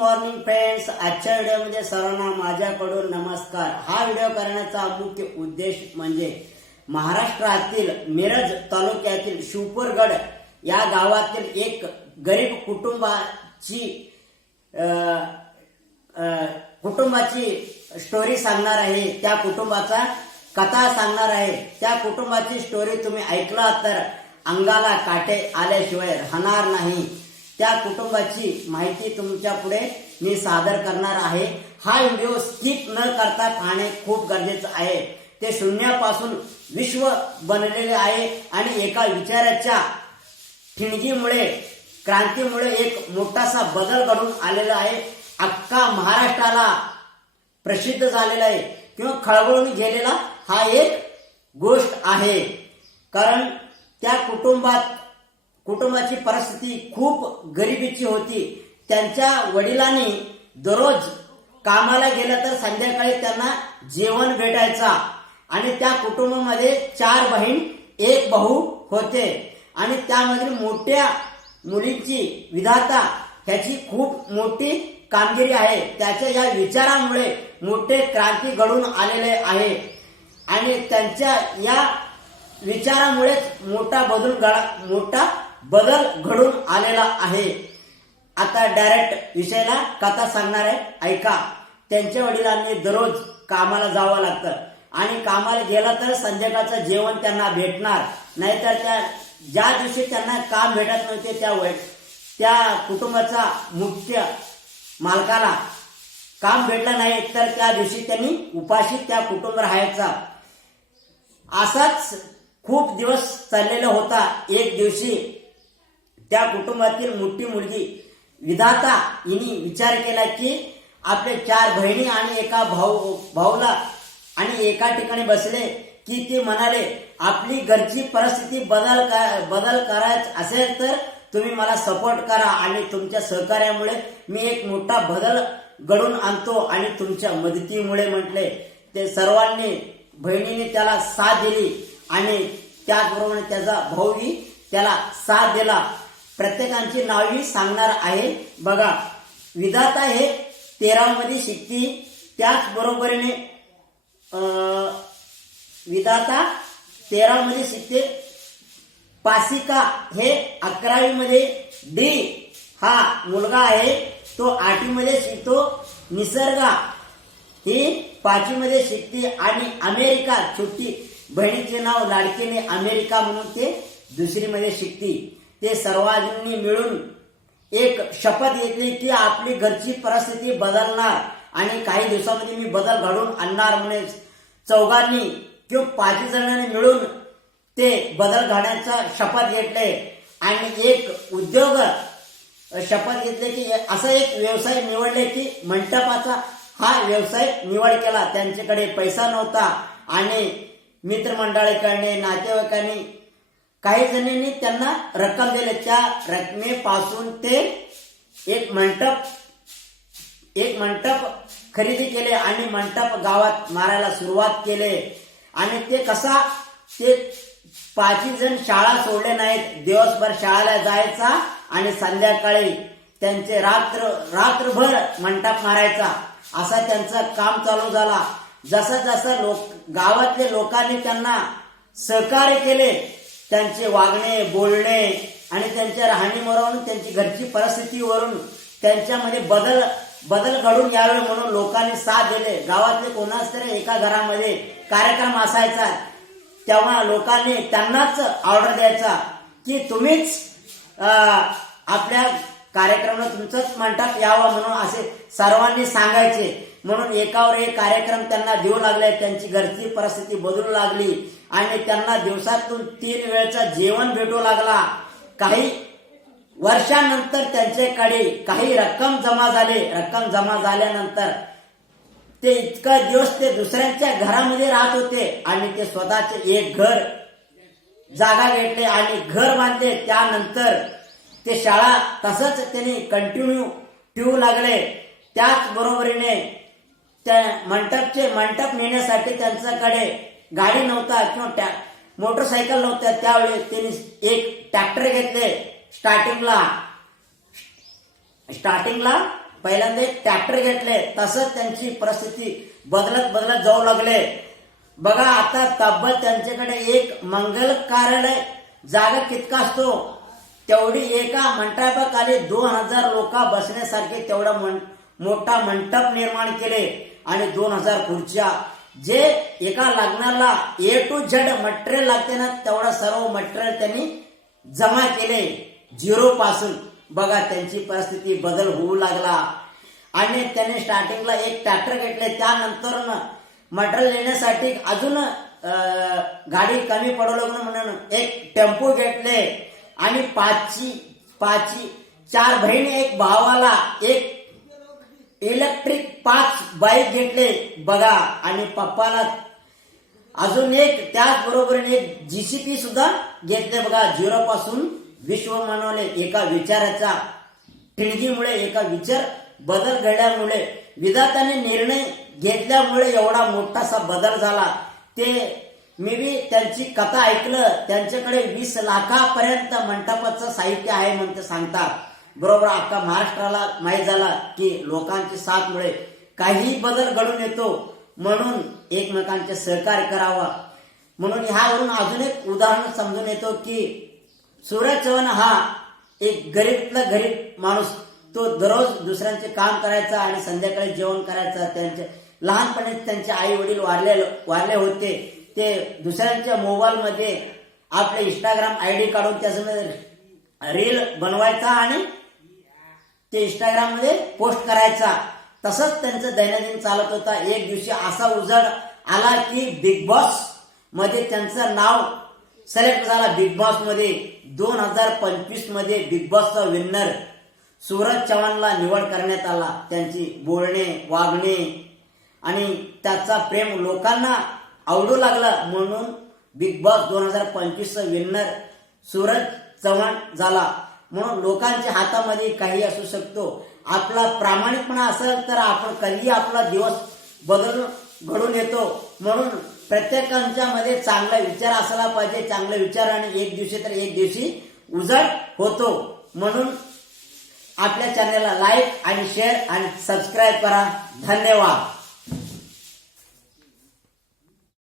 Morning friends, आजच्या व्हिडिओमध्ये सर्वांना माझ्याकडून नमस्कार। हा व्हिडिओ करण्याचा मुख्य उद्देश म्हणजे महाराष्ट्रातील मिरज तालुक्यातील शिवपूरगड या गावातील एक गरीब कुटुंबाची स्टोरी सांगणार आहे। त्या कुटुंबाचा कथा सांगणार आहे। त्या कुटुंबाची स्टोरी तुम्ही ऐकला तर अंगाला काटे आल्याशिवाय राहणार नाही। त्या कुटुंबाची माहिती तुमच्या पुढे मी सादर करणार आहे। हा व्हिडिओ स्किप न करता पाहणे खूप गरजेचं आहे। ते शून्यापासून विश्व बनलेले आहे आणि एका विचाराच्या ठिणगीमुळे क्रांतीमुळे एक मोठासा बदल घडून आलेला आहे। अख्खा महाराष्ट्राला प्रसिद्ध झालेला आहे किंवा खळबळून गेलेला हा एक गोष्ट आहे। कारण त्या कुटुंबाची परिस्थिती खूप गरिबीची होती। त्यांच्या वडिलांनी दररोज कामाला गेलं तर संध्याकाळी त्यांना जेवण भेटायचा आणि त्या कुटुंबामध्ये 4 बहीण 1 भाऊ होते आणि त्यामधील मोठ्या मुलीची विधाता ह्याची खूप मोठी कामगिरी आहे। त्याच्या या विचारामुळे मोठे क्रांती घडून आलेले आहे आणि त्यांच्या या विचारामुळेच मोठा बदल घडून आलेला आहे। आता डायरेक्ट विषयाला कथा सांगणार आहे, ऐका। त्यांच्या वडिलांनी दररोज कामाला जावं लागतं आणि कामाला गेलं तर संध्याकाळचं जेवण त्यांना भेटणार, नाहीतर ज्या दिवशी त्यांना काम भेटत नव्हते त्या कुटुंबाचा मुख्य मालकाला काम भेटलं नाही तर त्या दिवशी त्यांनी उपाशी त्या कुटुंब राहायचा। असाच खूप दिवस चाललेला होता। एक दिवशी त्या कुटुंबातील मोठी मुलगी विधाता हिने विचार केला की आपले 4 बहिणी आणि एका भाऊला आणि एका ठिकाणी बसले की ते म्हणाले, आपली घरची परिस्थिती बदल करायचं असेल तर तुम्ही मला सपोर्ट करा आणि तुमच्या सहकार्यामुळे मी एक मोठा बदल घडून आणतो आणि तुमच्या मदतीमुळे म्हटले। ते सर्वांनी बहिणीने त्याला साथ दिली आणि त्याचबरोबर त्याचा भाऊही त्याला साथ दिला। प्रत्येकांची नावे सांगणार आहे बघा। विधाता हे 13वी मध्ये शिकती, त्याचबरोबरीने विधाता 13वी मध्ये शिकते। पासिका हे 11वी मध्ये, डी हा मुलगा आहे तो 8वी मध्ये शिकतो, निसर्गा ही 5वी मध्ये शिकते आणि अमेरिका छोटी बहिणीचे नाव लाडकीने अमेरिका म्हणून ते 2री मध्ये शिकते। ते सर्वांनी मिळून एक शपथ घेतली की आपली घरची परिस्थिती बदलणार आणि काही दिवसांमध्ये मी बदल घडून आणणार म्हणून 4घांनी किंवा 5 जणांनी मिळून ते बदल घडण्याचा शपथ घेतले आणि एक उद्योग शपथ घेतले की असा एक व्यवसाय निवडले की मंडपाचा हा व्यवसाय निवड केला। त्यांच्याकडे पैसा नव्हता आणि मित्रमंडळीकडे नातेवाईकांनी काही जणांनी त्यांना रक्कम दिली। त्या रकमेपासून ते एक मंडप खरेदी केले आणि मंडप गावात मारायला सुरुवात केले आणि ते 5 जण शाळा सोडले नाहीत, दिवसभर शाळेला जायचा आणि संध्याकाळी त्यांचे रात्रभर मंडप मारायचा। असा त्यांचं काम चालू झाला। जसं गावातले लोकांनी त्यांना सहकार्य केले, त्यांचे वागणे बोलणे आणि त्यांच्या राहणीमानावरून त्यांची घरची परिस्थितीवरून त्यांच्यामध्ये बदल घडून यावे म्हणून लोकांनी साथ दिले। गावातले कोणाच तरी एका घरामध्ये कार्यक्रम असायचा तेव्हा लोकांनी त्यांनाच ऑर्डर द्यायचा की तुम्हीच आपल्या कार्यक्रमाला तुमचंच मंडप यावं म्हणून असे सर्वांनी सांगायचे। म्हणून एकावर एक कार्यक्रम त्यांना देऊ लागले। त्यांची घरची परिस्थिती बदलू लागली आणि त्यांना दिवसातून 3 वेळचा जेवण भेटू लागला। काही वर्षांनंतर त्यांच्याकडे काही रक्कम जमा झाल्यानंतर ते इतका दिवस ते दुसऱ्यांच्या घरामध्ये राहत होते आणि ते स्वतःचे एक जागा घेतले आणि घर बांधले। त्यानंतर ते शाळा तसंच त्यांनी कंटिन्यू ठेवू लागले। त्याचबरोबरीने त्या मंडप नेण्यासाठी त्यांच्याकडे गाडी नव्हता किंवा मोटरसायकल नव्हत्या। त्यावेळी त्यांनी एक ट्रॅक्टर घेतले। स्टार्टिंगला पहिल्यांदा एक ट्रॅक्टर घेतले, तसंच त्यांची परिस्थिती बदलत बदलत जाऊ लागले. बघा आता तब्बल त्यांच्याकडे एक मंगल कार्यालय जागा कितका असतो तेवढी एका मंडपाखाली 2000 लोक बसण्यासारखे तेवढा मोठा मंडप निर्माण केले आणि 2000 खुर्च्या. जे एका लग्नाला A to Z मटेरियल लागते ना तेवढा सर्व मटेरियल त्यांनी जमा केले झिरो पासून. बघा त्यांची परिस्थिती बदल होऊ लागला आणि त्यांनी स्टार्टिंगला एक ट्रॅक्टर घेतले, त्यानंतर मटेरियल येण्यासाठी अजून गाडी कमी पडू लागली म्हणून एक टेम्पो घेतले आणि पाचची 4 बहिणी एक भावाला एक इलेक्ट्रिक 5 बाईक घेतले. बघा आणि पप्पाला अजून एक त्याचबरोबरीने एक JCB सुद्धा घेतले. बघा झिरो पासून विश्व बनवले. एका विचाराच्या ठिणगीमुळे, एका विचार बदल घडल्यामुळे, विधात्याने निर्णय घेतल्यामुळे एवढा मोठासा बदल झाला. ते मी बी त्यांची कथा ऐकलं, त्यांच्याकडे 20 लाखापर्यंत मंडपाचं साहित्य आहे म्हणते सांगतात. बरोबर अख्खा महाराष्ट्राला माहीत झाला की लोकांची साथमुळे काही बदल घडून येतो, म्हणून एकमेकांचे सहकार्य करावा. म्हणून ह्यावरून अजून एक उदाहरण समजून येतो की सूरज चव्हाण हा एक गरीबातला गरीब माणूस, तो दररोज दुसऱ्यांचे काम करायचा आणि संध्याकाळी जेवण करायचा. त्यांचे लहानपणी त्यांचे आई वडील वारले होते. ते दुसऱ्यांच्या मोबाईल मध्ये आपले इंस्टाग्राम ID काढून त्याच्यामध्ये रील बनवायचा आणि ते इंस्टाग्राम मध्ये पोस्ट करायचा. तसंच त्यांचं दैनंदिन चालत होता. एक दिवशी असा उजेड आला की बिग बॉस मध्ये त्यांचं नाव सिलेक्ट झाला. बिग बॉस मध्ये 2025 मध्ये बिग बॉसचा विनर सूरज चव्हाणला निवड करण्यात आला. त्यांची बोलणे, वागणे आणि त्याचा प्रेम लोकांना आवडू लागला, म्हणून बिग बॉस 2025चा विनर सूरज चव्हाण झाला. म्हणून लोकांच्या हातामध्ये काही असू शकतो. आपला प्रामाणिकपणा असेल तर आपण कधी आपला दिवस बदल घडून येतो. म्हणून प्रत्येकांच्या मध्ये चांगला विचार असला पाहिजे. चांगले विचार आणि एक दिवशी तर एक दिवशी उजाड होतो. म्हणून आपल्या चॅनलला लाईक आणि शेअर आणि सबस्क्राईब करा. धन्यवाद.